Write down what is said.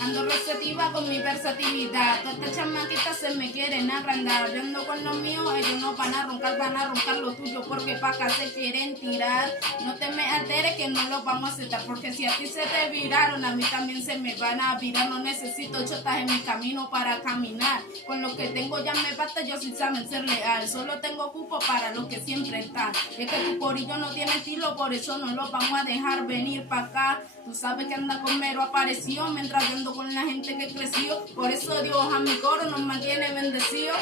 Ando receptiva con mi versatilidad. Todas estas chamaquitas se me quieren agrandar. Yo ando con los míos, ellos no van a roncar lo tuyo porque pa' acá se quieren tirar. No te me alteres que no lo vamos a aceptar, porque si a ti se te viraron, a mí también se me van a virar. No necesito chotas en mi camino para caminar. Con lo que tengo ya me basta, yo sí saben ser leal. Solo tengo cupo para los que siempre están. Y es que tu corillo no tiene estilo, por eso no lo vamos a dejar venir pa' acá. Tú sabes que anda con mero apareció mientras yo ando con la gente que creció. Por eso Dios a mi coro nos mantiene bendecidos.